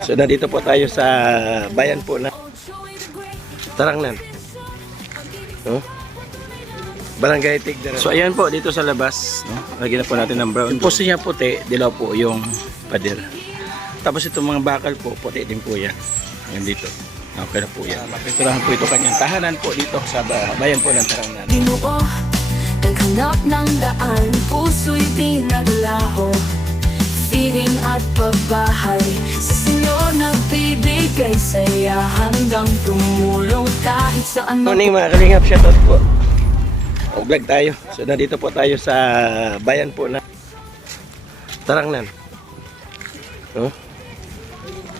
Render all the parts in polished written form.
So nandito po tayo sa bayan po na Tarangnan. Barangay Tigdaran. So ayan po dito sa labas, no? Lagyan na po natin ng brown. Yung poste niya puti, dilaw po yung pader. Tapos itong mga bakal po, puti din po yan. Hanggang dito. Okay na po yan. Mapinturahan po ito kanyang tahanan po dito sa bayan po ng Tarangnan. Binuo, naghanap ng daan, puso'y dinaglaho. Feeling at pagbahay, sa Senyor nagbibigay saya hanggang tumulong kahit saan. Morning mga kalingap, shoutout po. Vlog tayo. So nandito po tayo sa bayan po na Tarangnan.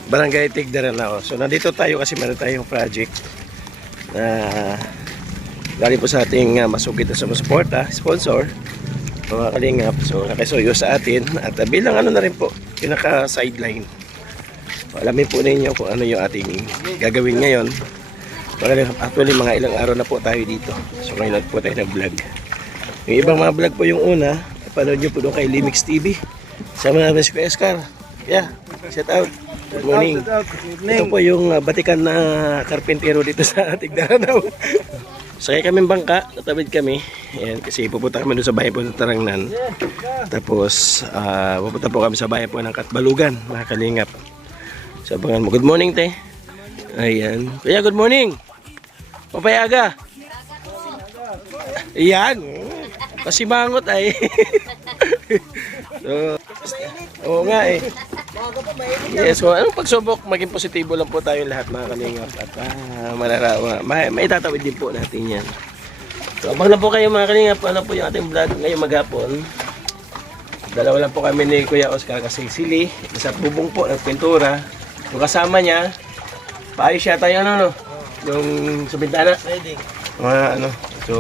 Barangay Tigdaran na. So nandito tayo kasi meron tayong project na galing po sa ating masugid na sumusuporta, sponsor, mga kalingap. So nakisuyo sa atin at bilang ano na rin po, pinaka-sideline. Alamin po ninyo kung ano yung ating gagawin ngayon. Actually mga ilang araw na po tayo dito. So ngayon po tayo nag-vlog. Yung ibang mga vlog po yung una, panood nyo po doon kay Limix TV. Sama namin si Oscar. Yeah, shout out. Good morning. Ito po yung batikan na karpentero dito sa Tigdaran. Sakay kami bangka, natawid kami. Ayan, kasi pupunta kami doon sa bayan po ng Tarangnan. Tapos pupunta po kami sa bayan po ng Katbalugan, mga kalingap. So abangan mo. Good morning, te. Ayan. Kuya, good morning. Papayaga. Ayan. Pasimangot ay. So, oo nga eh. Yes, so anong pagsubok, maging positibo lang po tayo lahat mga kalingap. At malarawa, may tatawid din po natin yan. So abang na po kayo mga kalingap, ano po yung ating vlog ngayong maghapon. Dalawa lang po kami ni Kuya Oscar kasi sili, isa bubong po ng pintura. Yung kasama niya, paayos siya tayo ano, no? Yung sa bintana. Mga ano, so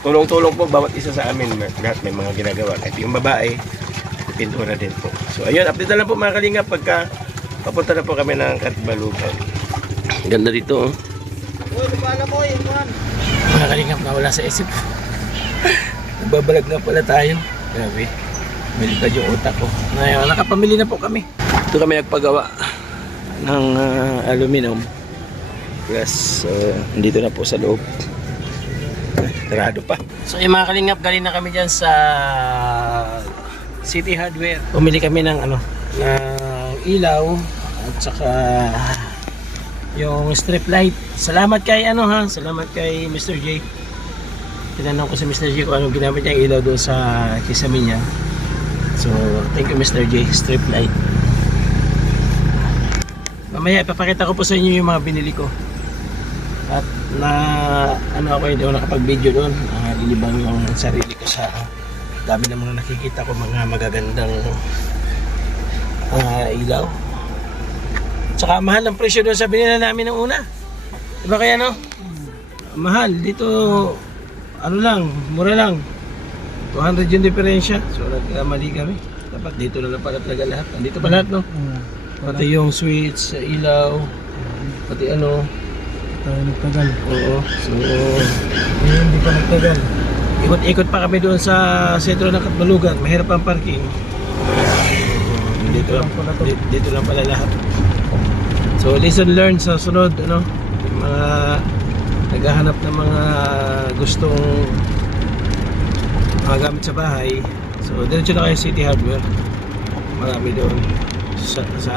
tulong-tulong po bawat isa sa amin, lahat may mga ginagawa. Kahit yung babae, pintura din po. So ayun, update na lang po mga kalingap pagka papunta na po kami ng Katbalugan. Ganda dito, oh. Mga kalingap, nawala sa isip. Nagbabalag na pala tayo. Grabe, milipad yung utak ko. Ngayon, nakapamili na po kami. Ito kami nagpagawa ng aluminum. Plus, dito na po sa loob. Tarado pa. So yung mga kalingap, galing na kami dyan sa City Hardware. Pumili kami ng ano, ng ilaw at saka yung strip light. Salamat kay ano ha, salamat kay Mr. J. Tinanong ko si Mr. J kung anong ginamit niya ilaw doon sa kisame niya. So thank you Mr. J, strip light. Mamaya ipapakita ko po sa inyo yung mga binili ko. At na ano ako hindi ako nakapag-video doon. Lilibang yung sarili ko sa dami na mga nakikita ko mga magagandang ilaw. Tsaka mahal ang presyo doon sa binila namin ng una. Diba kaya no? Mahal. Dito ano lang, mura lang. 200 yung diferensya. So nagkamali kami. Dapat dito na lang pala talaga lahat. Dito pa lahat no? Pati yung switch, ilaw, pati ano. Tayo nagtagal. Oo. So hindi pa nagtagal. Ikot-ikot pa kami doon sa sentro ng Katbalugan. Mahirap ang parking. Dito lang pala lahat. So lesson learned sa sunod, ano, yung mga naghahanap ng mga gustong mga gamit sa bahay. So diretso na kayo City Hardware. Marami doon sa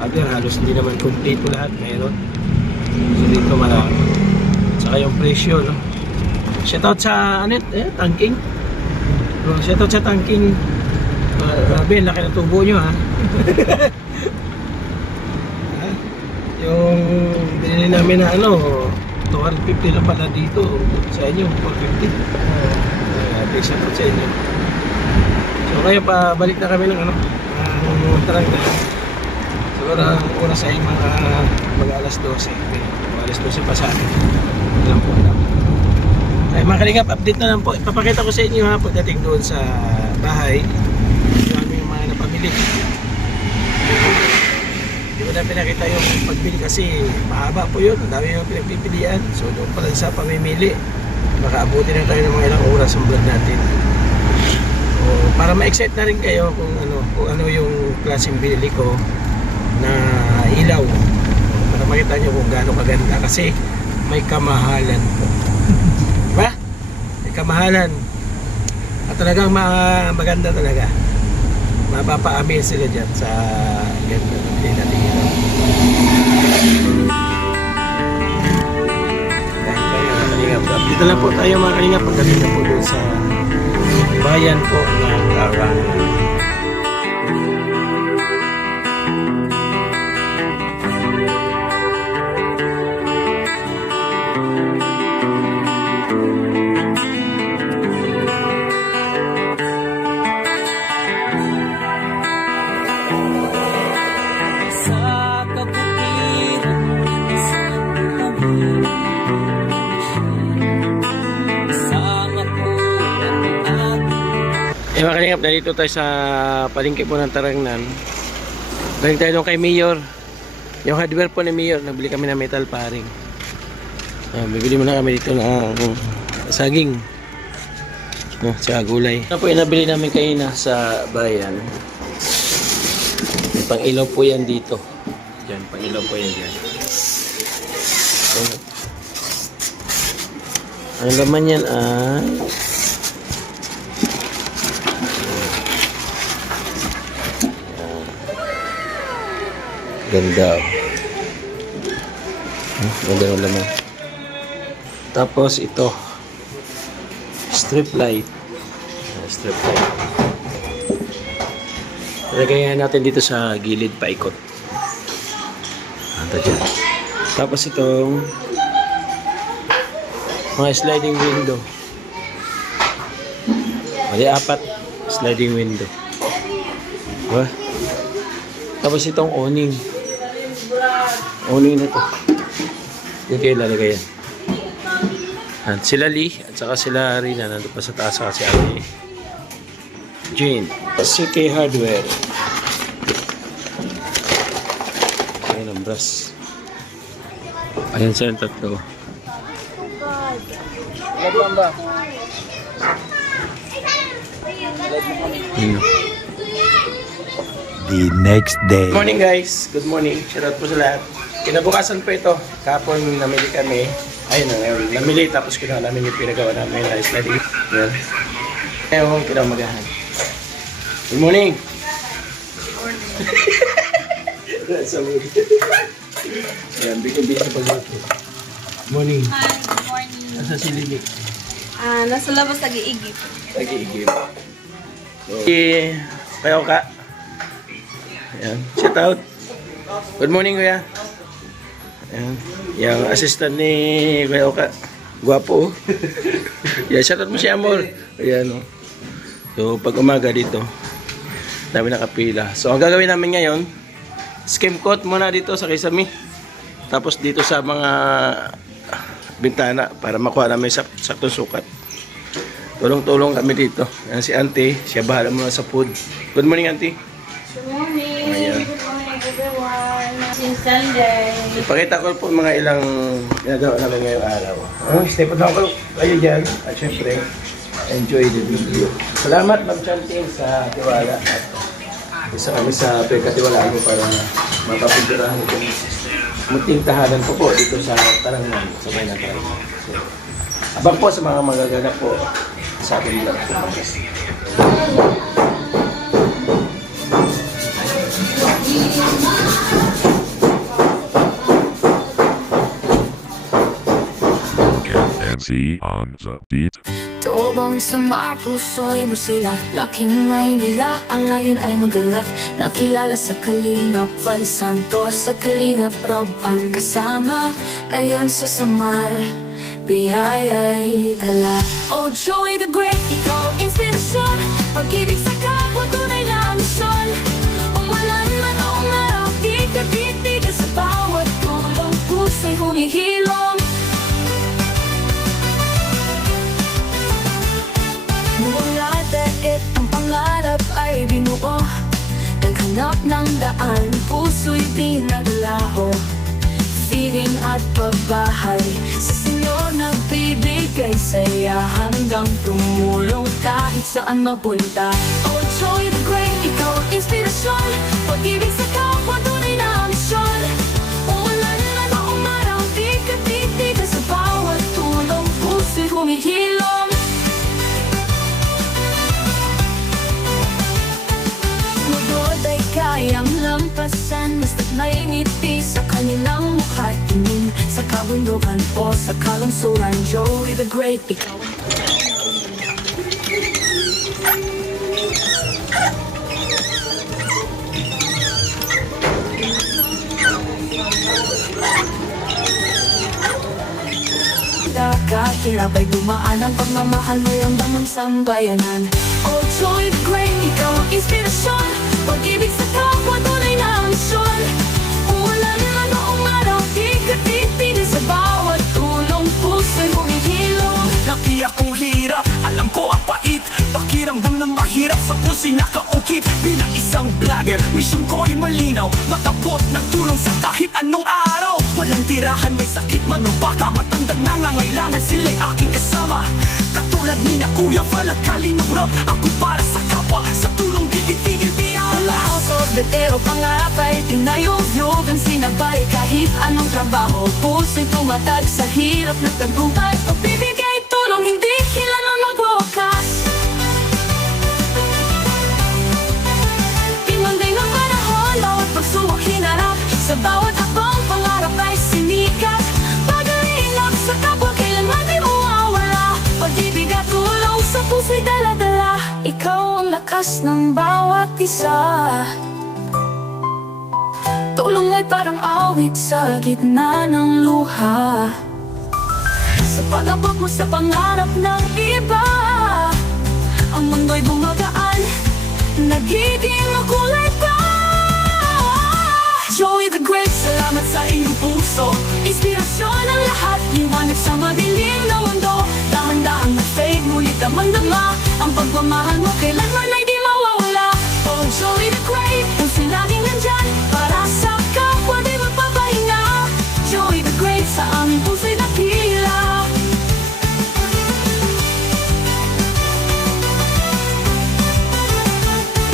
hardware, halos hindi naman complete po lahat, mayroon. So dito marami. Saka yung presyo, no. Shoutout sa ano, Tangking. Shoutout sa Tangking. Grabe, laki ng tubo nyo ha. Yung binili namin na ano, 250 lang pala dito. Sa inyo, 450. Shoutout sa inyo. So ngayon pa, balik na kami ng ano, Tarangnan. Siguro ang oras ay mga alas 12. Alas 12 pa sa akin. Alam po alam. Ay mga kalingap, update na lang po. Ipapakita ko sa inyo ha pagdating doon sa bahay. Yung mga napamili. Hindi ko na pinakita yung pagbili kasi mahaba po yun. Ang dami yung pinagpipilian. So doon pala sa pamimili. Baka abutin na tayo ng mga ilang oras ang vlog natin. Para ma-excite na rin kayo kung ano yung klaseng binili ko na makita nyo kung gaano kaganda kasi may kamahalan po. Diba? May kamahalan. At talagang maganda talaga. Mapapa-amaze sila dyan sa ganda ng pinatira. Dito lang po tayo mga kalingap pagdating na po doon sa bayan po ng Tarang. Mga kalingap, nandito tayo sa palengke po ng Tarangnan. Galing tayo doon kay Mayor. Yung hardware po ni Mayor, nabili kami ng metal paring. Bibili muna kami dito ng saging. Sa gulay. Ito po yung nabili namin kanina sa bayan. May pang-ilaw po yan dito. Diyan, pang-ilaw po yan dyan. Ang laman yan ay ganda. Ganda ng laman. Tapos ito strip light. Strip light. Lagayan natin dito sa gilid paikot. Ito dyan. Tapos itong mga sliding window. Mali, 4 sliding window. Diba? Tapos itong awning. Awning na to. Yung kayo lalagay yan. At sila Lee at saka sila Rina nandun pa sa taas kasi Ate Jane. CK Hardware. Ayan ang brass. Ayan siya yung tatlo. Lagyan ba? The next day. Good morning guys. Good morning. Shout out po sa lahat. Kinabukasan po ito. Kapon namili kami. Ayun na ngayon. Namili tapos kinuha namin yung pinagawa namin na sliding. Yan. Ngayon kinamagahan. Good morning. Good morning. Sa mood. Yan. Biko-biko pag-luto. Good morning. Hi, good morning. Nasa si Lili. Nasa labas nag-iigip. Nag-iigib. So, kayo ka. Ayan. Shout out. Good morning, kuya. Ayan. Yung assistant ni Kuya Oka. Gwapo. Yan, shout out mo si Amor. Ayan, oh. So, pag umaga dito, dami nakapila. So, ang gagawin namin ngayon, skim coat muna dito sa Kisame. Tapos dito sa mga bintana para makuha namin sa saktong sukat. Tulong-tulong kami dito. Ayan si Auntie. Siya bahala muna sa food. Good morning, Auntie. Good morning. Ayan. Good morning, everyone. Since Sunday. Ipakita ko po mga ilang ginagawa namin ngayong araw. Stay po lang kayo dyan. At syempre, enjoy the video. Salamat, Ma'am Chanting, sa tiwala. At isa kami sa pagkatiwalaan mo para mapapinturahan ito. Munting tahanan po po dito sa Tarangnan, sa Bayan ng Tarangnan. So, abang po sa mga magaganap po sa ating vlog po. Nancy on the beat. Tuobang sa mga puso'y masila. Laking may nila, ang ngayon ay magalak. Nakilala sa Kalingap Val Santos, sa Kalingap Rob ang kasama. Ngayon sa Samar, biyaya'y dala. Oh Joey the Great, ikaw inspirasyon. Pag-ibig sa kapwa, tunay na misyon. Umulan man o umaraw, di ka titigan sa bawat tulong. Puso'y humihilom. Mula daet ang pangarap ay binuo. Naghanap ng daan, puso'y dinaglaho. Feeling at pagbahay, sa Senyor nagbibigay saya. Hanggang tumulong kahit saan mapunta. Oh Joy the Great, ikaw ang inspirasyon. Pag-ibig sa kapwa, tunay na misyon. Umulan man o Sa kabundukan o sa kalungsuran, Joey the Great, ikaw ang kahirap ay dumaan ang pagmamahal mo yung damang sambayanan. Oh Joey the Great, ikaw ang inspirasyon, pag-ibig sa kapwa, tunay na misyon. Umulan na noong araw, di ka titigil sa bawat tulong, puso'y humihilom. Nakiyak kong hirap, alam ko ang pait, pakiramdam ng mahirap sa puso'y nakaukit. Bilang isang vlogger, mission ko'y malinaw, matapot ng tulong sa kahit anong araw. Walang tirahan, may sakit man o baka matandang nangangailangan, sila'y aking kasama. Katulad ni na Kuya Val at Kalinurap, ako para sa kapwa, sa tulong di titigil di ala. Sorbetero, pangarap ay tinayog-yog ang sinabay. Kahit anong trabaho, puso'y tumatag sa hirap na tagumpay. Pagbibigay tulong, hindi kilalang magwakas. Pinanday ng panahon, bawat pagsubok hinarap, sa bawat hakbang pangarap ay sinikat. Pag-alilap sa kapwa, kailanman di mawawala. Pag-ibig at tulong sa puso'y dala-dala. Ikaw ang lakas ng bawat isa. Tulong ay parang awit sa gitna ng luha. Sa pag-abot mo sa pangarap ng iba, ang mundo'y bumagaan, nagiging makulay pa. Joey the Great, salamat sa iyong puso, inspirasyon ang lahat, liwanag sa madilim na mundo. Dahan-dahan nag-fade, ngunit damang-dama ang pagmamahal mo, kailanman ay di mawawala. Oh Joey the Great, puso'y laging nandyan para sa kapwa, di magpapahinga. Joey the Great, sa aming puso'y dakila.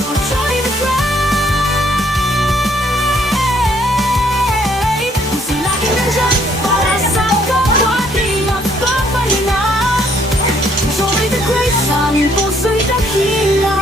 Oh Joey the Great, puso'y laging nandyan para sa kapwa, di magpapahinga. Joey the Great, sa aming puso'y dakila.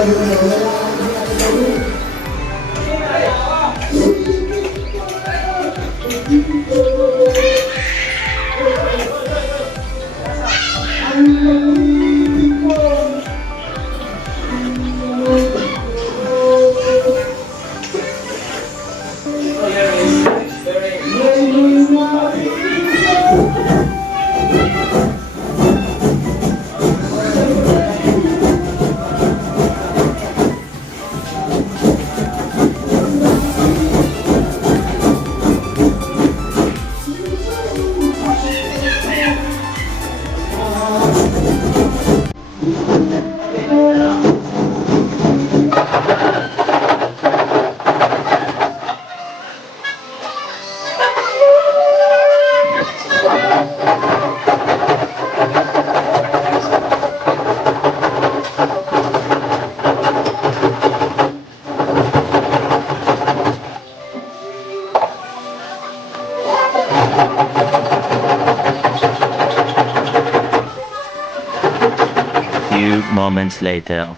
Few moments later.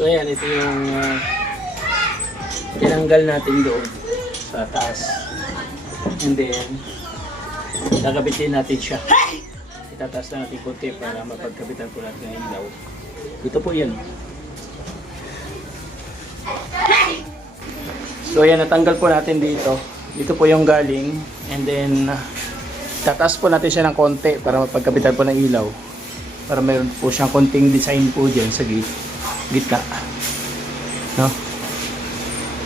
So ayan, ito yung tinanggal natin doon sa taas. And then, gagabitin natin siya. Itataas na natin konti para mapagkabitan po natin ng ilaw. Ito po yan. So ayan, natanggal po natin dito. Dito po yung galing. And then, tataas po natin siya ng konti para mapagkabitan po ng ilaw. Para mayroon po siyang konting design po dyan sa gitna, no?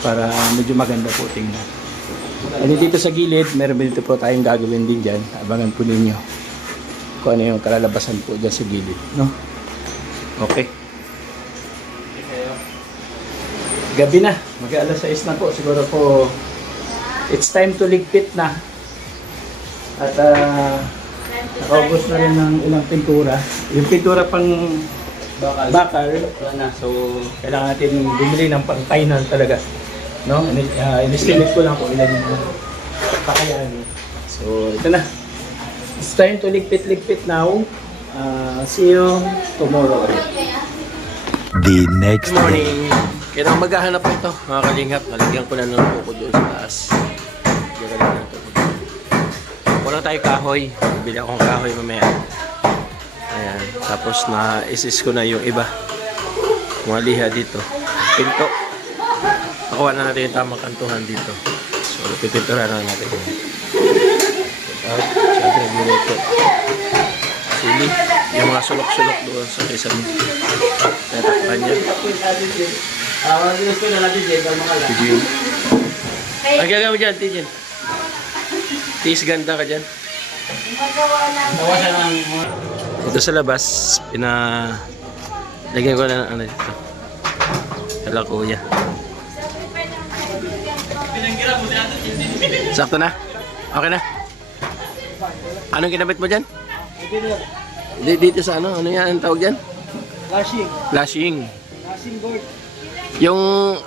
Para medyo maganda po tingnan. And dito sa gilid, meron dito po tayong gagawin din dyan. Abangan po ninyo kung ano yung kalalabasan po dyan sa gilid, no? Okay. Gabi na, mag-alas 6 na po. Siguro po it's time to ligpit na. At nakaubos na rin ng ilang pintura. Yung pintura pang bakal na. So, kailangan natin bumili ng pang-final talaga. No? In-estimate ko lang kung ilan yung kakayanin. So, ito na. It's time to ligpit now. See you tomorrow. The next Good morning. Kaya nang maghahanap ko ito, mga kalingap. Nalagyan ko na ng buko doon sa taas. Diyan ka lang ito. Wala tayo kahoy. Bili akong kahoy mamaya. Ayan. Tapos na-isis ko na yung iba. Mga liha dito. Pinto. Nakuha na natin yung tamang kantuhan dito. So, pipintura na natin yun. Siyempre, minuto. Sili. Yung mga sulok-sulok doon sa kisame. Tatakpan niya. Tijin. Ang gagawin mo dyan, Tijin. Tis ganda ka dyan. Ito sa labas, lagyan ko na ng ano dito. Kala kuya. Sakto na? Okay na? Anong kinabit mo dyan? Dito sa ano? Ano yan? Anong tawag dyan? Flashing. Flashing. Flashing board. Yung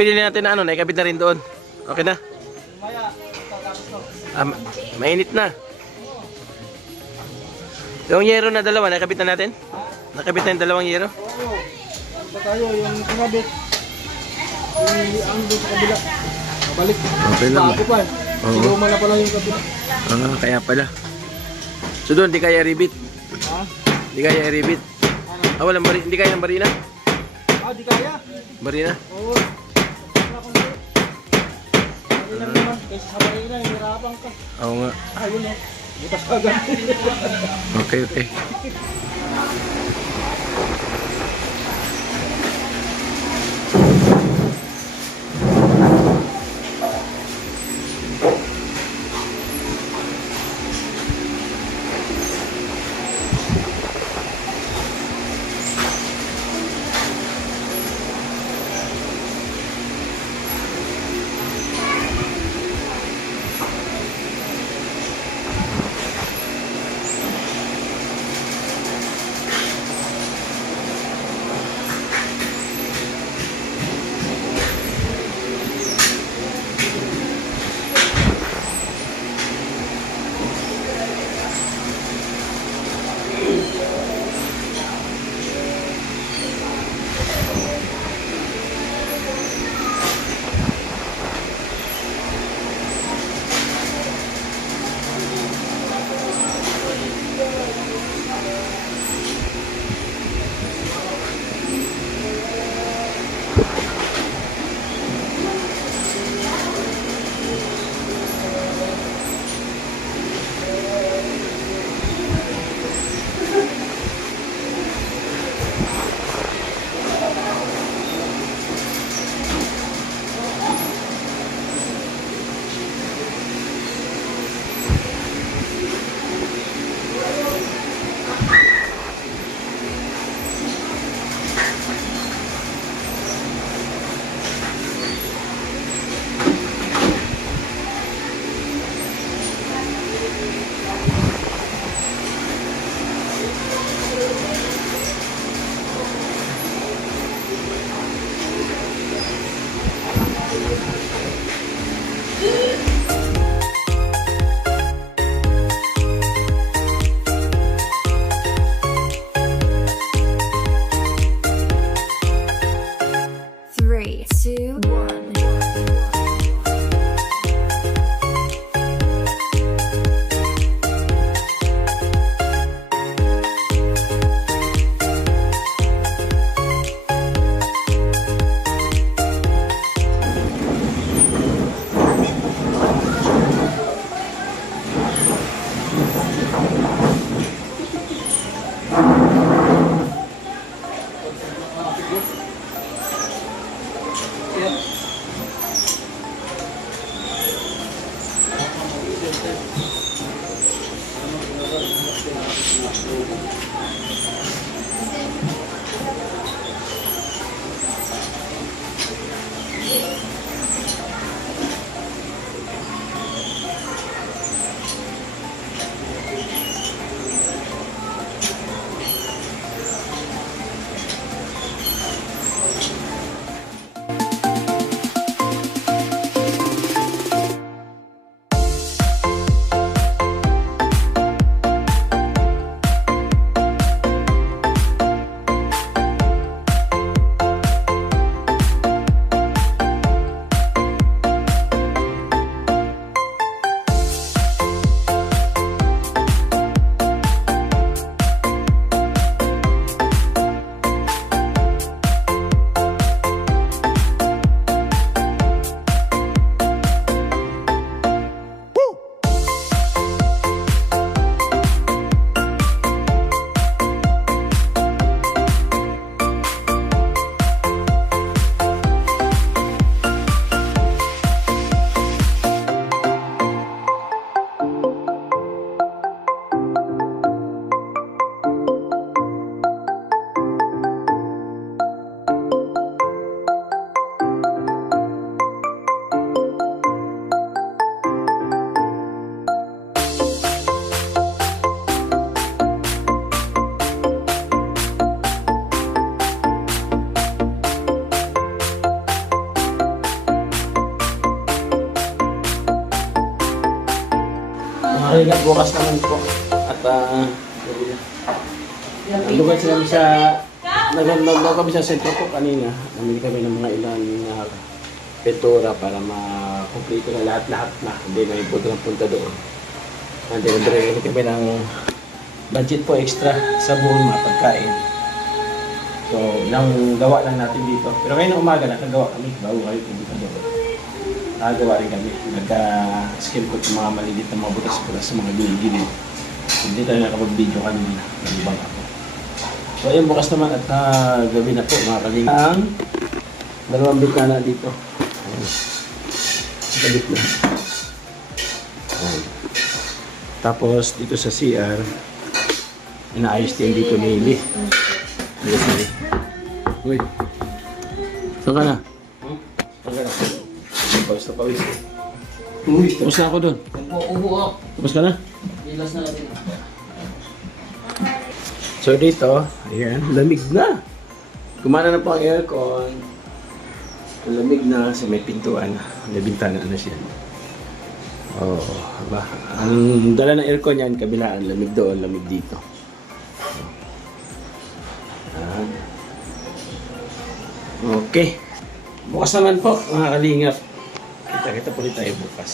binili natin na ano, naikabit na rin doon. Okay na? Maya, tatapos to. Mainit na. Yung yero na dalawa, nakabit na natin? Nakabit na yung dalawang yero? Oo. Ano ba tayo? Yung kinabit. Ang doon sa kabila. Mabalik. Okay lang. Bago pa. Oo. Siluma na pala yung kabila. Kaya pala. So doon, di kaya ribit? Ha? Di kaya ribit? Walang bari, hindi kaya ng barina? Di kaya. Barina? Oo. Wala kong balik. Bari lang naman. Kaysa sa bari na, hirapan ka. Oo nga. Ayun o. Butas ka agad. Okay, okay. Makigat bukas naman po. At nandun sila sa nagandang kami sa sentro po kanina. Namili kami ng mga ilang pintura para makumpleto na lahat-lahat na. Hindi na yung punta doon. Nandun kami ng budget po extra sa buong mga pagkain. So, ilang gawa lang natin dito. Pero ngayon ng umaga nakagawa kami bago kayo pumunta doon. Nakagawa rin kami. Nagka-skim ko sa mga maliliit na mga butas-butas sa mga gilid-gilid. Hindi tayo nakapag-video kanina. Nalibang ako. So ayun, bukas naman at gabi na po mga kalinga. Ang dalawang bintana dito. Ayun. Galit na. Ayun. Tapos dito sa CR, inaayos din dito ni Ili. Yes, Ili. Uy. Saan ka na? Saan ka na? Pawis na pawis. Uy, tapos na ako doon. Tapos ka na? Bilas na natin. So dito, ayan, lamig na. Kumana na po ang aircon. Lamig na sa may pintuan. May bintana na siya. Oh, ba? Ang dala ng aircon yan, kabilaan. Lamig doon, lamig dito. Okay. Bukas naman po, mga kalingap. Kita-kita po rin tayo bukas.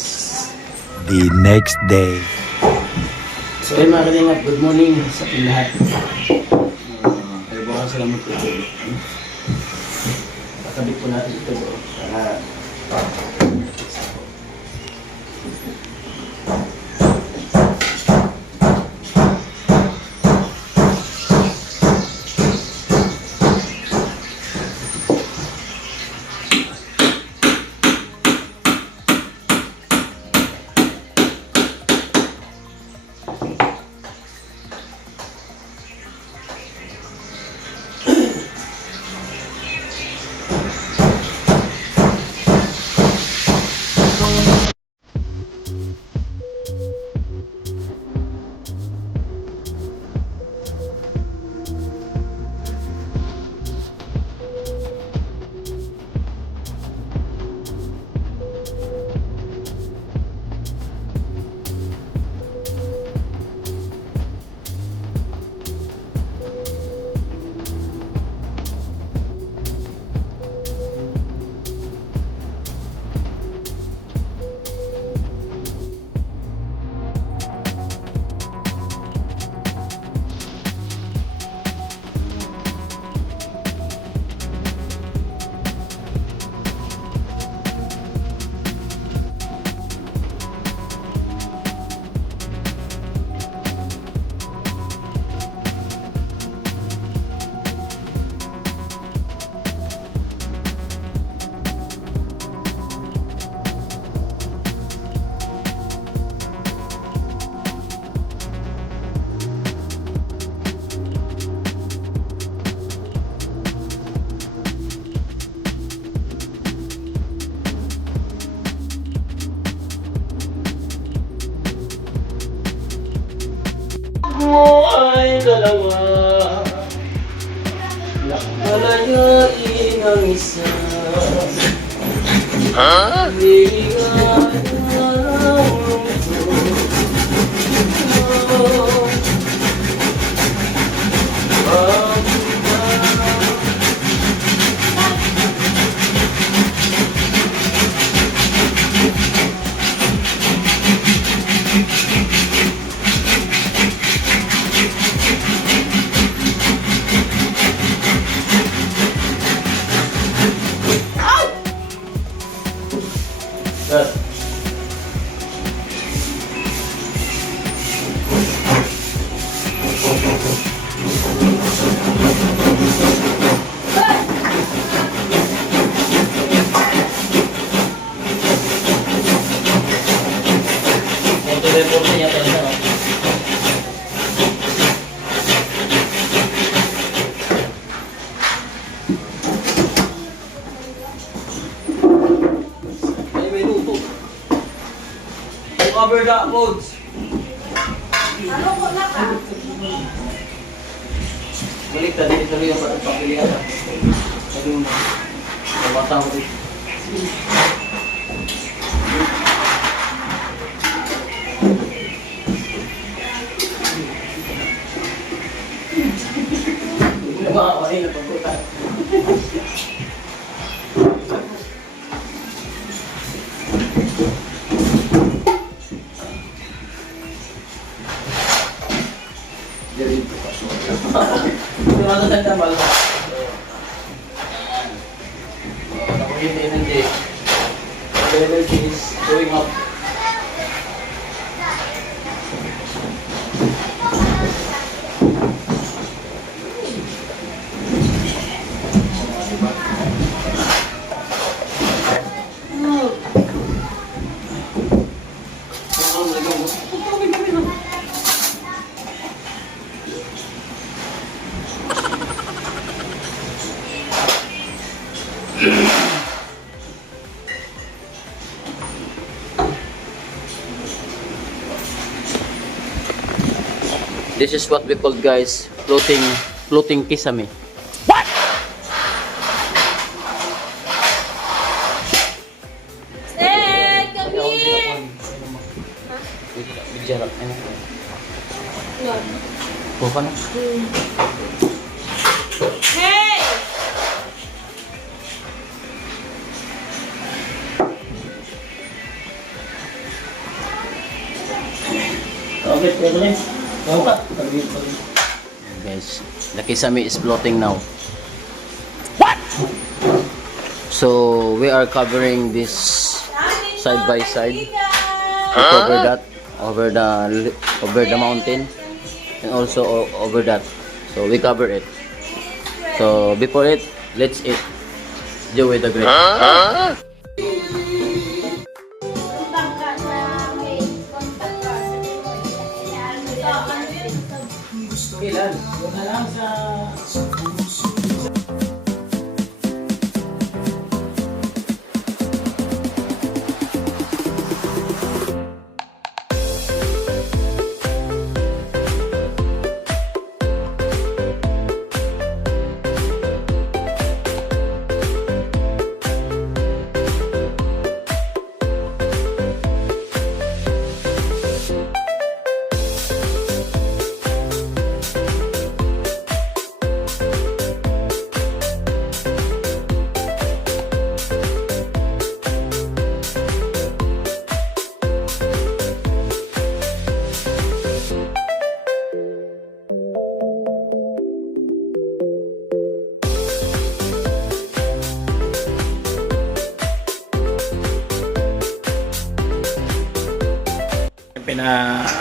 The next day. So ayun mga kalingap, good morning sa ating lahat. Tayo bukas sila magtutulog. Pakabit po natin ito doon para mo ay dalawa. Nakalayain ang isa. Hihingan ang Cover that loads. Balik tadi tuloy yung pagpapilihan. Sabi mo, mabata ko dito. maganda malaki. Hindi. The level is going up. This is what we call, guys, floating kisame. Ed, come here! Bijarap ano? Bukan. Hey! Okay, boleh. Bawa. Guys, the kisame is floating now. What? So we are covering this side by side. We cover that over the mountain and also over that. So we cover it. So before it, let's eat. Do with the grape.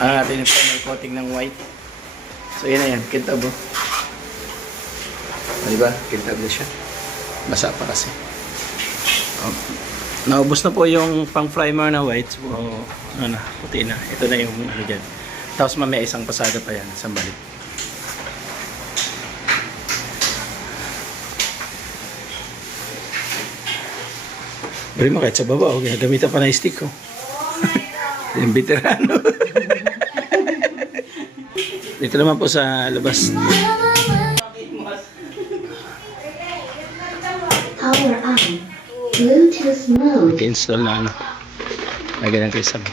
Natin yung primer coating ng white. So yun na yan, kintab oh. Diba? Kintab na siya. Basa pa kasi. Naubos na po yung pang primer na white. So ano na, puti na. Ito na yung ano dyan. Tapos mamaya isang pasada pa yan, isang balik. Bari mo kahit sa baba, gagamitan pa na yung stick oh. Yung veterano. Dito naman po sa labas. Power on. Bluetooth mode. Nag-install na ano. Lagyan ng kisame.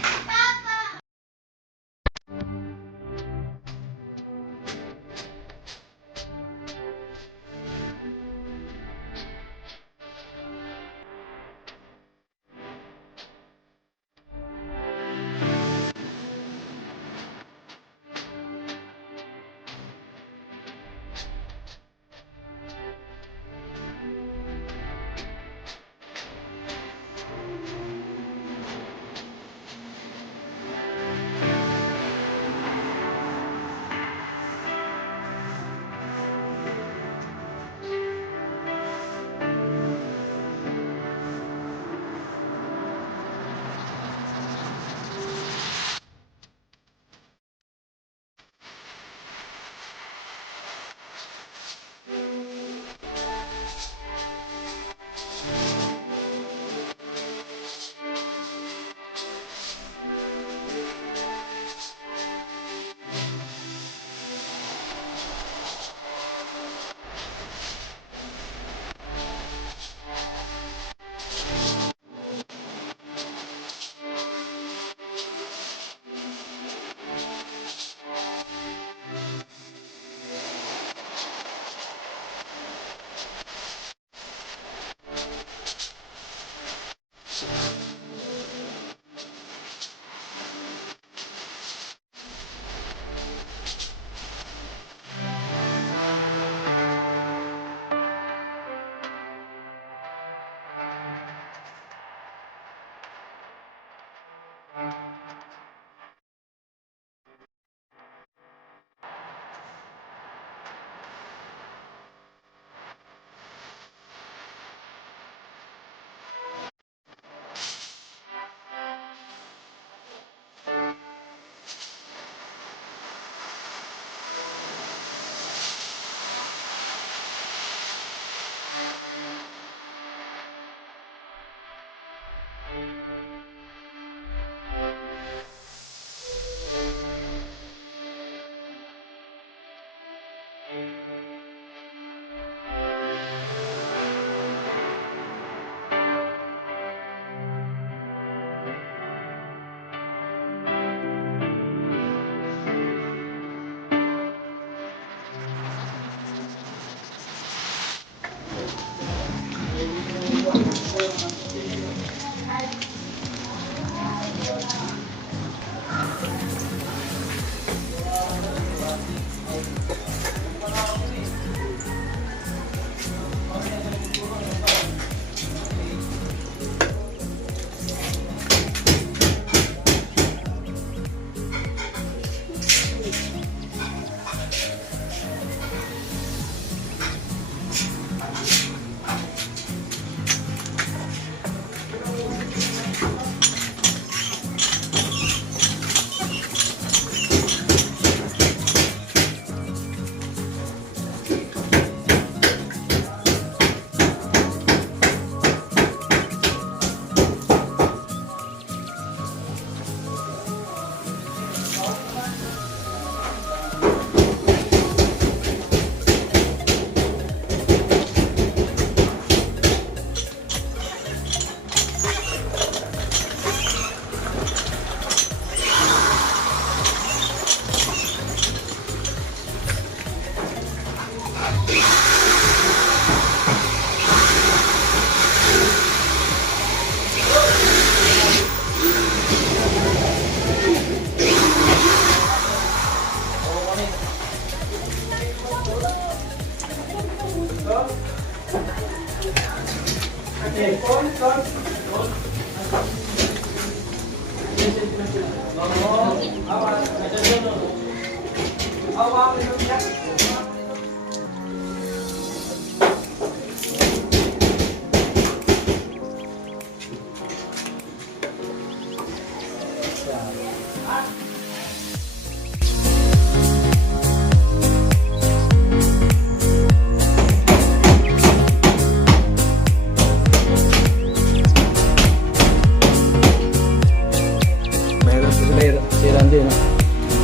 Si Randy, no?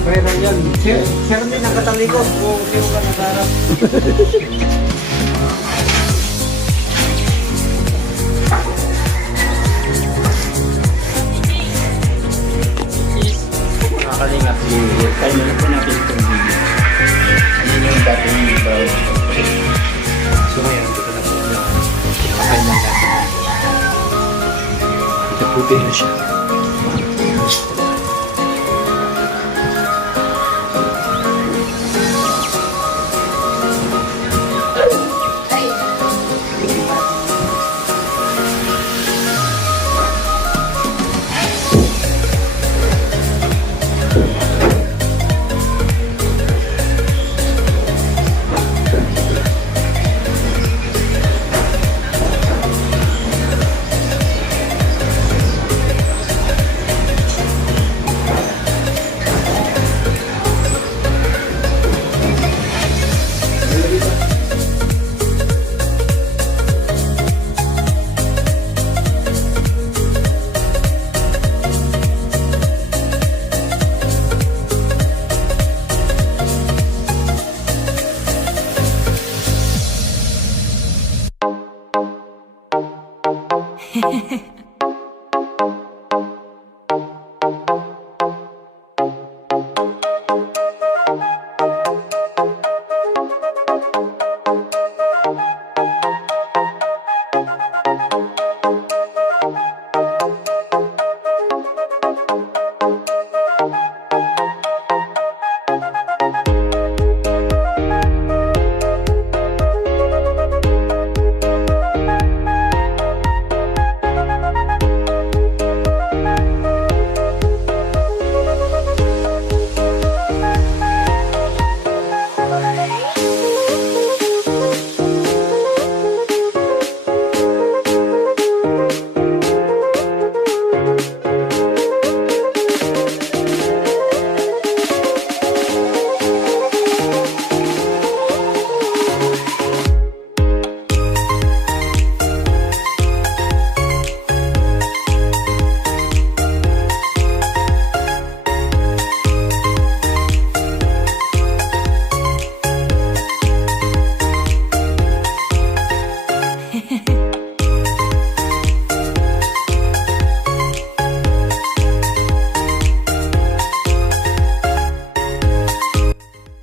Kaya na yan. Sir din ang katalikod. O sino ka nagharap. Nakakalingap. Kaya na po natin itong video. Ano yung dating brown? So ngayon, ito na po yung kinakain ng natin. Ito puti na siya.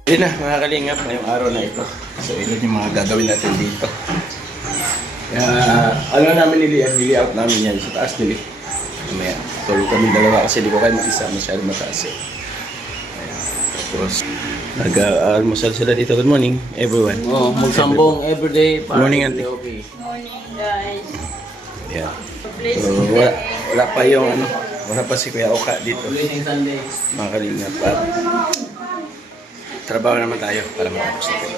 Yun na mga kalingap, ngayong araw na ito. So yun yung mga gagawin natin dito. Kaya ano namin nili-out namin yan sa taas nili. Mamaya, tulog kami dalawa kasi di ko kayo mag-isa masyado mataas eh. Ayan. Tapos nag-almusal sila dito. Good morning everyone. Oh, magsambong everyday para Morning, auntie. okay. Morning, guys. Yeah. Please, So, wala pa yung ano, wala pa si Kuya Oka dito. Blessing Sunday. Mga kalingap at trabaho naman tayo para matapos natin.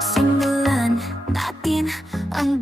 Simulan natin ang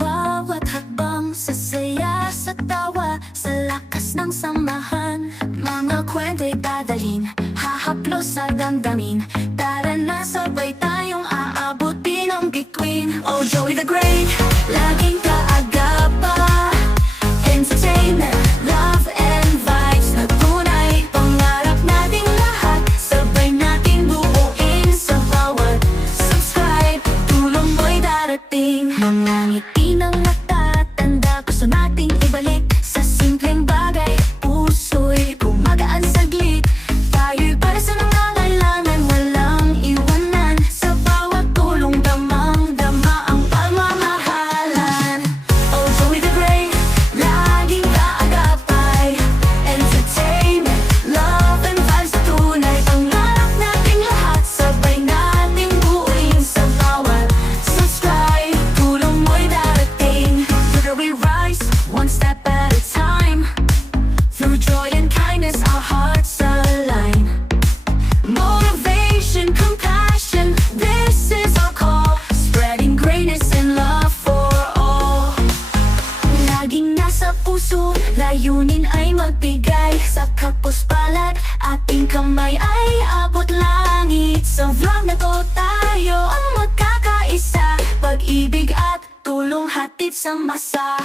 puso, layunin ay magbigay sa kapos palad, ating kamay ay abot langit. Sobrang nato tayo ang magkakaisa, pag-ibig at tulong hatid sa masa.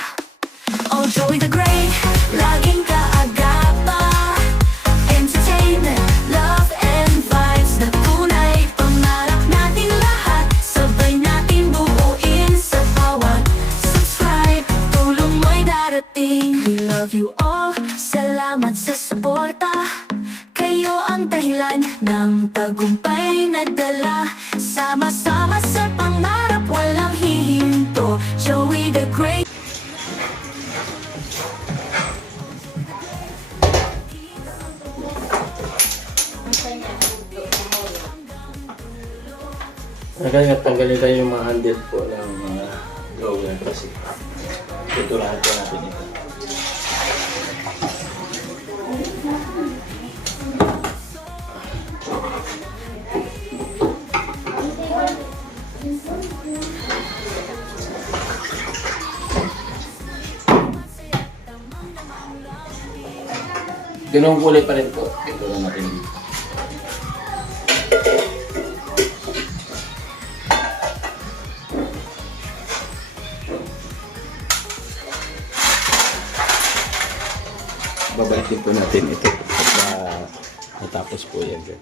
Oh, Joey the Great, laging kaagapa, entertainment, love and vibes na tunay, pangarap natin lahat, sabay natin buuin sa bawat subscribe, tulong mo'y darating. We love you all, salamat sa suporta, kayo ang dahilan ng tagumpay na dala, sama-sama sa pangarap, walang hihinto. Joey the Great. Kaya tanggalin tayo yung mga handle po ng mga blower kasi tuturahan po natin ito. Ganung kulay pa rin po. Ito lang natin dito. Babalikin po natin ito at natapos po yan dyan.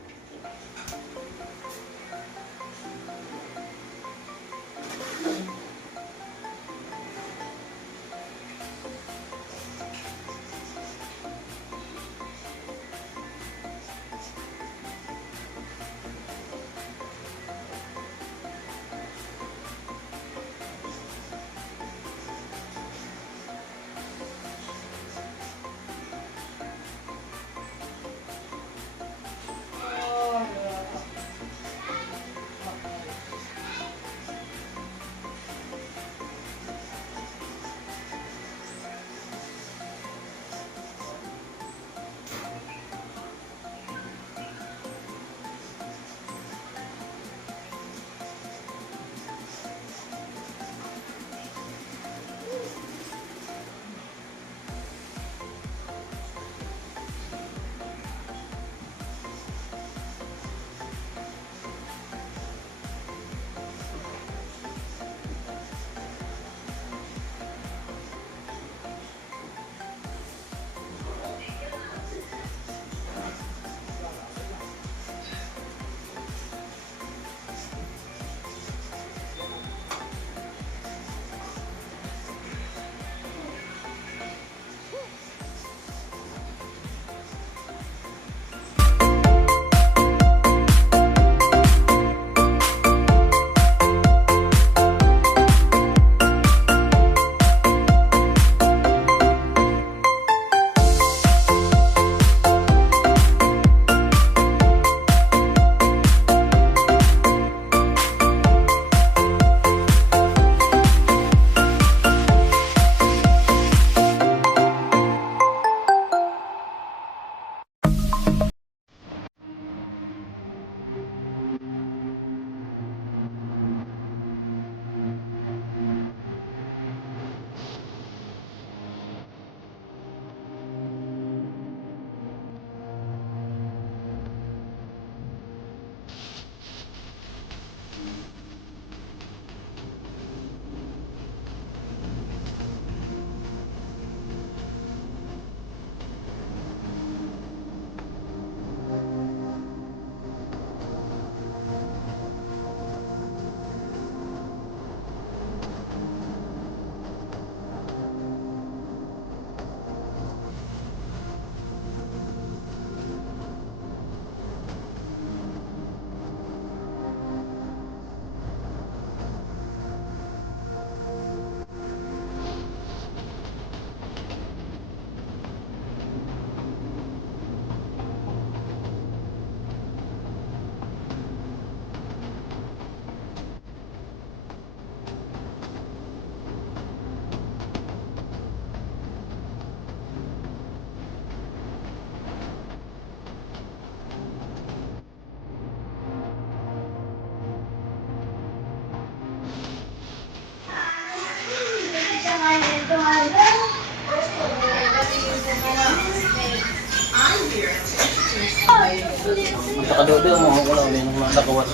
Makadodo mo, wala may nang nakawat.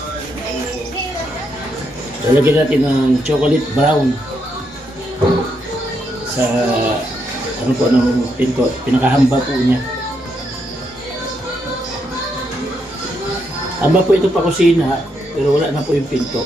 Lalagyan natin ng chocolate brown sa ano po ng pinto, pinakahamba po niya. Hamba po ito pa kusina, pero wala na po yung pinto.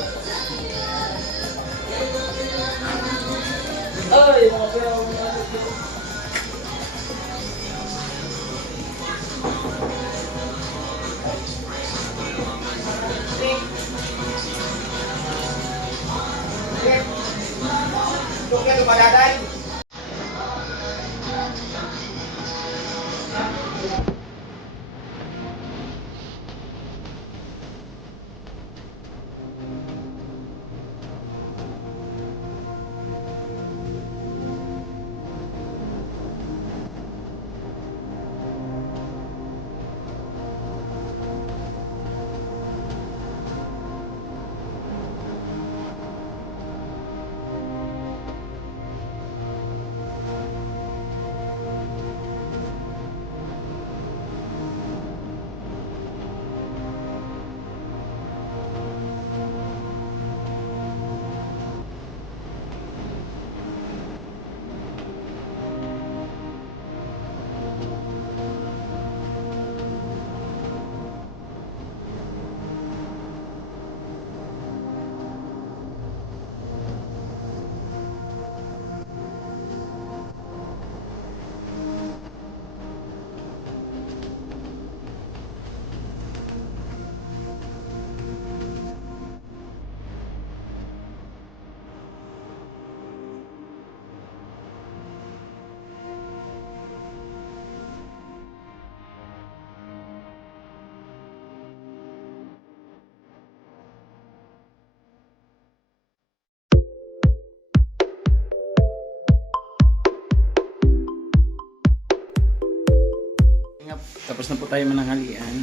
Tapos na po tayo mananghalian.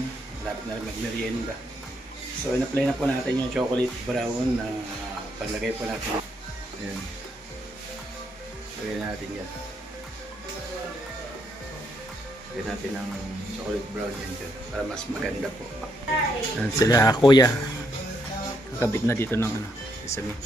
Lapit na rin magmerienda. So, in-apply na po natin yung chocolate brown na panlagay po natin. Ayan. Lagyan natin yan. Lagyan natin ng chocolate brown yan dyan para mas maganda po. Ayan sila, kuya. Kakabit na dito ng sesame.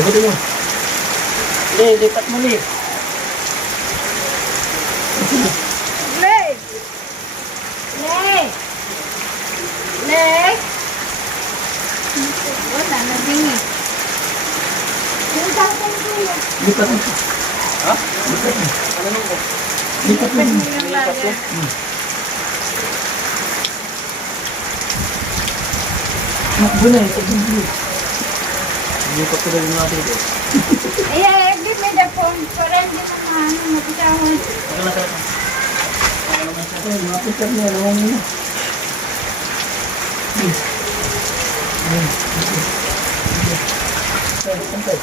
Ikutin mo. Lipat mo, Lee. Leg! Leg! Leg! Wala na din eh. Yung tapon ko yun. Lipat mo. Ha? Lipat mo. Lipat mo. Yung lager. Makbo na, ito yung blue. Lipat ko lang yung natin ito. Ay, give me the phone para hindi naman mapitahon. Okay na, tara. Ay, mapitag niya, naman niya. Santay.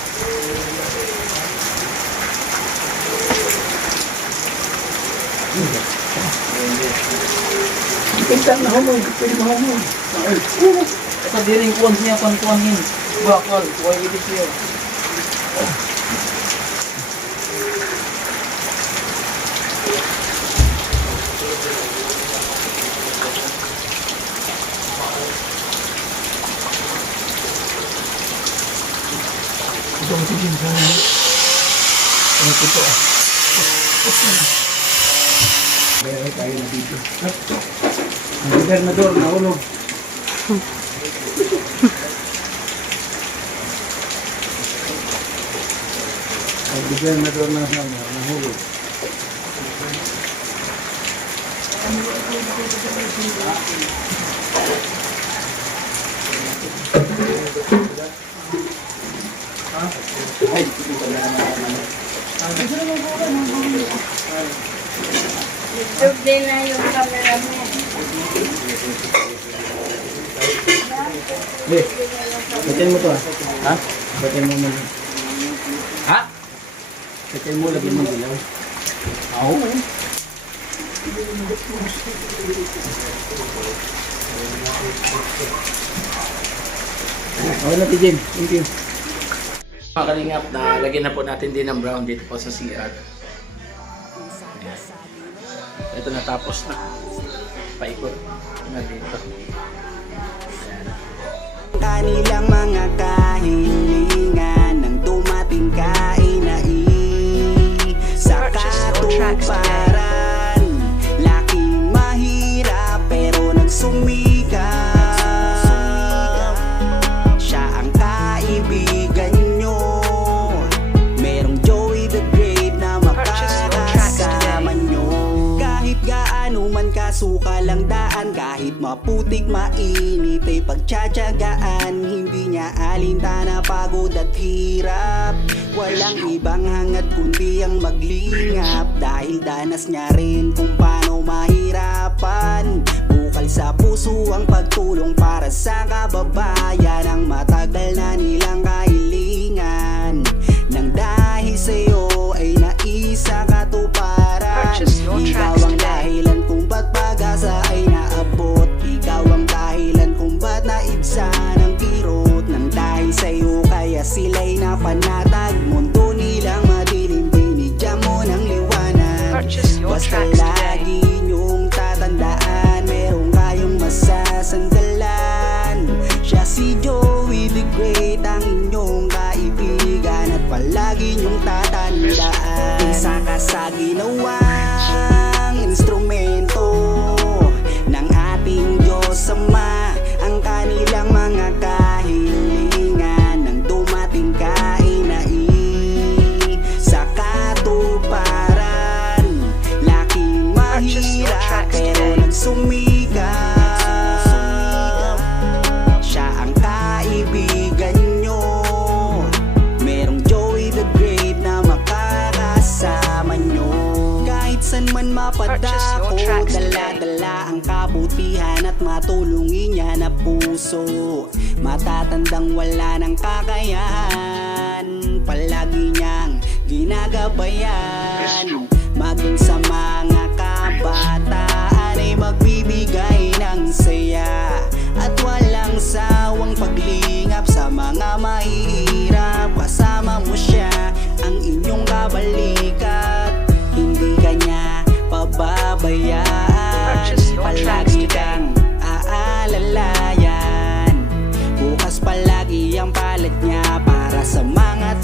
Tingnan na mo, pwede mo mo. Ito din yung kuwan niya, kuwan-kuwanin. Bakal, kuwan ibig siya. Ito ang tigil sa mga. Ano ito ah. Bayari tayo na dito. Ang gobernador na ulog. Ang gobernador na nahulog. Ay, YouTube din na yung cameraman. batin mo to ah. Ha? Batin mo mo. Ha? Batin mo, lagyan mo dilaw. Oo. Okay na, Tijin. Thank you. Mga kalingap, nalagyan na po natin din ng brown dito po sa CR. Ito natapos na. Paikot na dito. Kanilang mga kahilingan nang dumating ka sa katuparan. Laking mahirap pero nagsumikat. Siya ang kaibigan nyo. Merong Joey the Great na makakasama nyo. Kahit gaano man kasuka lang daan, kahit maputik mainit ay pagtsatsagaan. Hindi niya alintana pagod at hirap. Walang ibang hangad kundi ang maglingap. Dahil danas niya rin kung paano mahirapan. Bukal sa puso ang pagtulong para sa kababayan. Ang matagal na nilang kahilingan. Nang dahil sa'yo ay naisa katuparan. Ikaw ang dahilan kung ba't pag-asa ay naabot. Ikaw ang dahilan kung ba't naibsa ng kirot. Nang dahil sa'yo kaya sila'y napanatag. Mundo nilang madilim, binigyan mo ng liwanag. Basta lagi niyong tatandaan, meron kayong masasandalan. Siya si Joey the Great, ang inyong kaibigan. At palagi niyong tatandaan, isa ka sa ginawang instrumento ng ating Diyos Ama. Ang kanilang mga kahilingan nang dumating ka sa katuparan. Laking mahirap pero nagsumikat. Siya ang kaibigan nyo. Merong Joey the Great na makakasama nyo. Kahit san man mapadako, dala-dala ang kabutihan at matulungin niya na puso. Matatandang wala ng kakayahan, palagi niyang ginagabayan. Maging sa mga kabataan ay magbibigay ng saya. At walang sawang paglingap sa mga mahihirap. Kasama mo siya, ang inyong kabalikat. Hindi kanya pababayaan. Palagi kang aalalayan. Bukas palagi ang palat niya para sa mga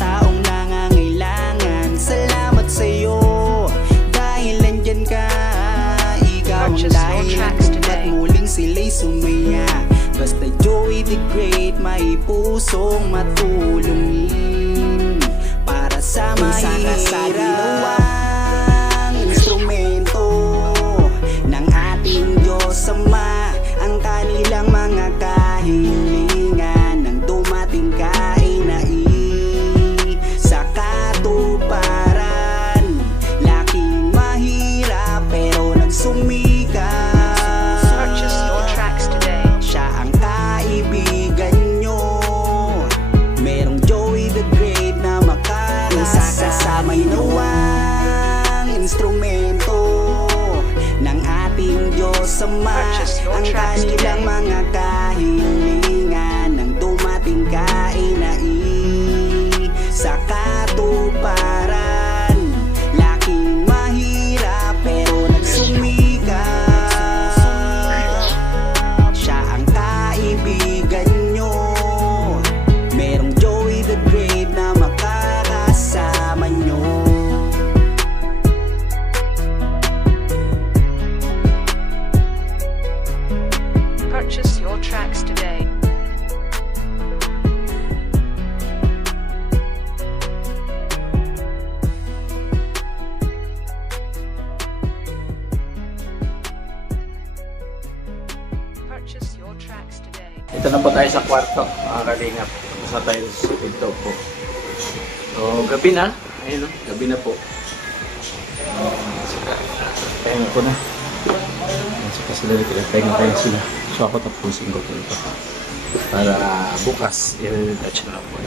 may pusong matulungin para sa mahirap instrumento ng ating Diyos Ama ang kanilang mga kahilingan nang dumating kainai sa katuparan. Laking mahirap pero nagsumikat. Purchase your tracks today. Siya ang kaibigan nyo. Merong Joey the Great na makakasama inawang instrumento ng ating Diyos Ama ang kanilang mga kahilingan nang dumating kainai sa katuparan. Laking mahirap pero nagsumikat. Siya ang kaibigan nyo. Merong Joey the Great na makakasama nyo. Purchase your tracks today. Purchase your tracks today. Ito na po tayo sa kwarto, mga kalingap. Sa tayo sa pinto po. So, gabi na. Ayun, gabi na po. Pahinga ko na. So, kasi dali pahinga sila. So, ako tapusin ko ito. Para bukas, i-touch na po.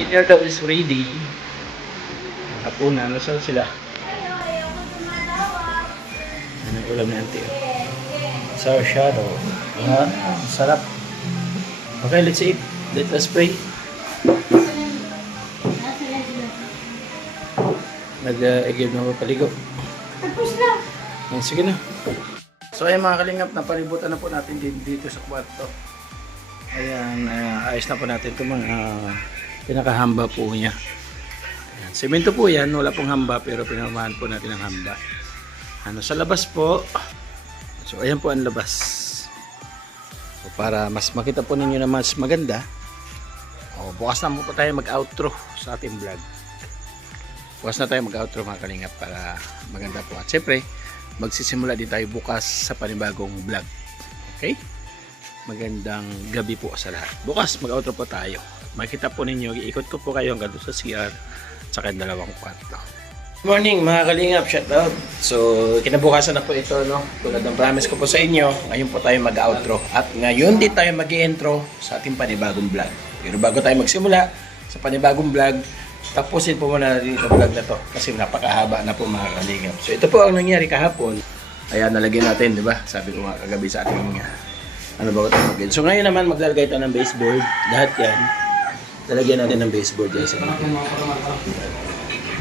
Dinner daw is ready. Hapunan, nasaan sila? Ano yung ulam ni auntie? Sour shadow. Sarap. Okay, let's eat. Let us pray. Nag-give na paligo. Tapos na. Sige na. So ayan mga kalingap, napalibutan na po natin dito sa kwarto. Ayan, ayos na po natin ito mga pinakahamba po niya. Ayan, semento po yan, wala pong hamba pero pinamahan po natin ang hamba. Sa labas po, so ayan po ang labas. So para mas makita po ninyo na mas maganda, bukas na po tayo mag-outro sa ating vlog. Bukas na tayo mag-outro mga kalingap para maganda po. At syempre, magsisimula din tayo bukas sa panibagong vlog. Okay? Magandang gabi po sa lahat. Bukas mag-outro po tayo. Makita po ninyo, iikot ko po kayo hanggang sa CR at saka dalawang kwarto. Good morning mga kalingap, shout out. So kinabukasan na po ito, no? Tulad ng promise ko po sa inyo, ngayon po tayo mag-outro. At ngayon din tayo mag-i-intro sa ating panibagong vlog. Pero bago tayo magsimula sa panibagong vlog, tapusin po muna natin itong vlog na to kasi napakahaba na po mga kalingap. So ito po ang nangyari kahapon. Ayan, nalagyan natin, di ba? Sabi ko nga kagabi sa ating ano ba tayo mag-in. So ngayon naman maglalagay ito ng baseboard. Lahat yan. Lalagyan natin ng baseboard yan.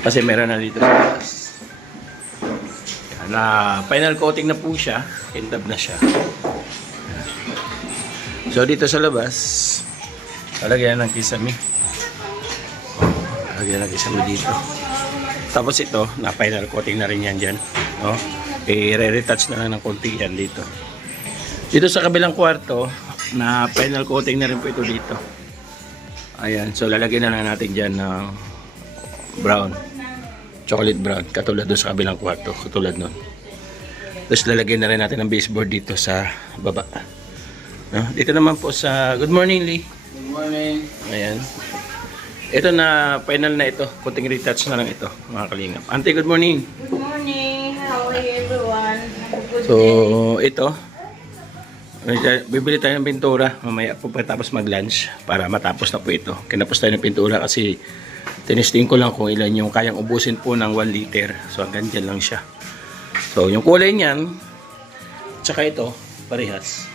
Kasi meron na dito sa taas. Na final coating na po siya. Endab na siya. So dito sa labas, lalagyan ng kisame. Lalagyan ng kisame dito. Tapos ito, na final coating na rin yan dyan. No? I-retouch na lang ng konti yan dito. Dito sa kabilang kwarto, na final coating na rin po ito dito. Ayan, so lalagyan na lang natin dyan ng brown. Chocolate brown, katulad doon sa kabilang kwarto, katulad nun. Tapos lalagyan na rin natin ng baseboard dito sa baba. No? Dito naman po sa, good morning Lee. Good morning. Ayan. Ito na, final na ito. Kunting retouch na lang ito, mga kalingap. Auntie, good morning. Good morning. How are you everyone? Have a good So, day. ito. Bibili tayo ng pintura. Mamaya po pagkatapos mag-lunch para matapos na po ito. Kinapos tayo ng pintura kasi tinisting ko lang kung ilan yung kayang ubusin po ng 1 liter. So, hanggang dyan lang siya. So, yung kulay niyan, tsaka ito, parehas.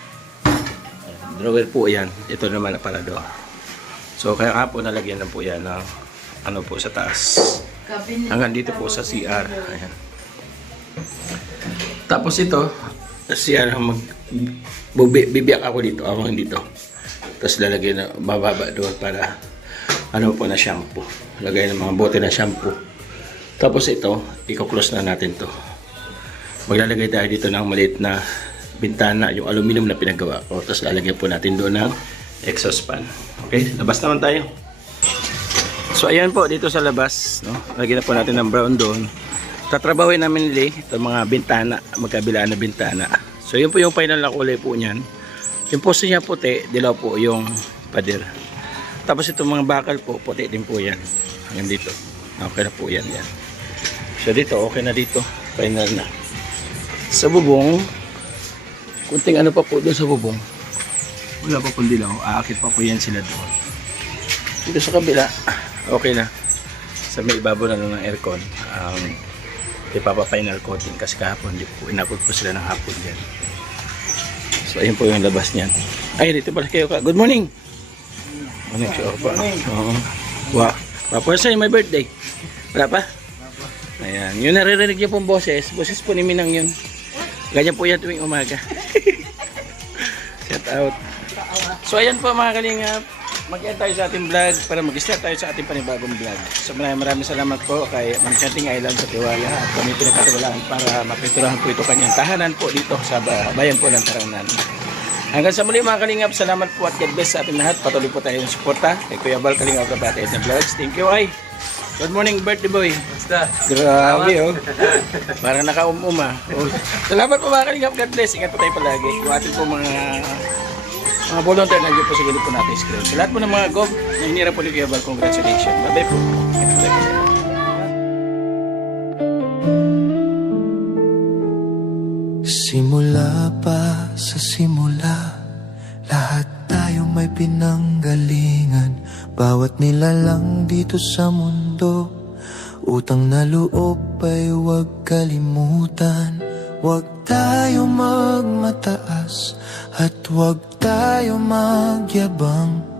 Drawer po yan. Ito naman na parador. So, kaya nga po nalagyan lang po yan ng ano po sa taas. Hanggang dito po sa CR. Ayan. Tapos ito, CR, bibiyak ako dito, awang dito. Tapos lalagyan na bababa doon para ano po na shampoo. Lagay ng mga bote na shampoo. Tapos ito, i-close na natin to. Maglalagay tayo dito ng maliit na bintana, yung aluminum na pinagawa ko. Tapos lalagyan po natin doon ng exhaust fan. Okay, labas naman tayo. So ayan po, dito sa labas, no? Lagyan na po natin ng brown doon. Tatrabawin namin nila itong mga bintana, magkabilaan na bintana. So yun po yung final na kulay po niyan. Yung poste niya puti, dilaw po yung pader. Tapos itong mga bakal po, puti din po yan. Hanggang dito. Okay na po yan. So dito, okay na dito. Final na. Sa bubong, kunting ano pa po doon sa bubong. Wala pa pong dilaw. Aakit pa po yan sila doon. Dito sa kabila, okay na. Sa may ibabaw na lang ng aircon. Ipapa-final coating kasi kahapon di po inabot po sila ng hapon dyan. So ayun po yung labas niyan. Ay, dito pala kayo ka. Good morning! Morning, sure pa. Oo. Wow. Papuha sa'yo, my birthday. Wala pa? Ayan. Yung naririnig niyo pong boses po ni Minang yun. Ganyan po yan tuwing umaga. Shout out. So ayan po mga kalingap. Mag-end tayo sa ating vlog para mag-start tayo sa ating panibagong vlog. So maraming salamat po kay Enchanting Island sa Tiwala at kami pinagkatiwalaan para mapinturahan po ito kanyang tahanan po dito sa bayan po ng Taranan. Hanggang sa muli mga kalingap, salamat po at God bless sa ating lahat. Patuloy po tayo ng suporta kay Kuya Bal Kalingap Kabate Edna Vlogs. Thank you ay. Good morning birthday boy. Basta. Grabe oh. Parang naka-umuma. Oh. Salamat po mga kalingap. God bless. Ingat po tayo palagi. Iwatin po mga volunteer na dyan po sa gilid po natin screen. Sa lahat po ng mga gob na hinira po ni Kuya Bal, congratulations. Bye-bye po. Simula pa sa simula, lahat tayo may pinanggalingan. Bawat nilalang dito sa mundo, utang na loob ay huwag kalimutan. Huwag tayo magmataas at huwag tayo magyabang.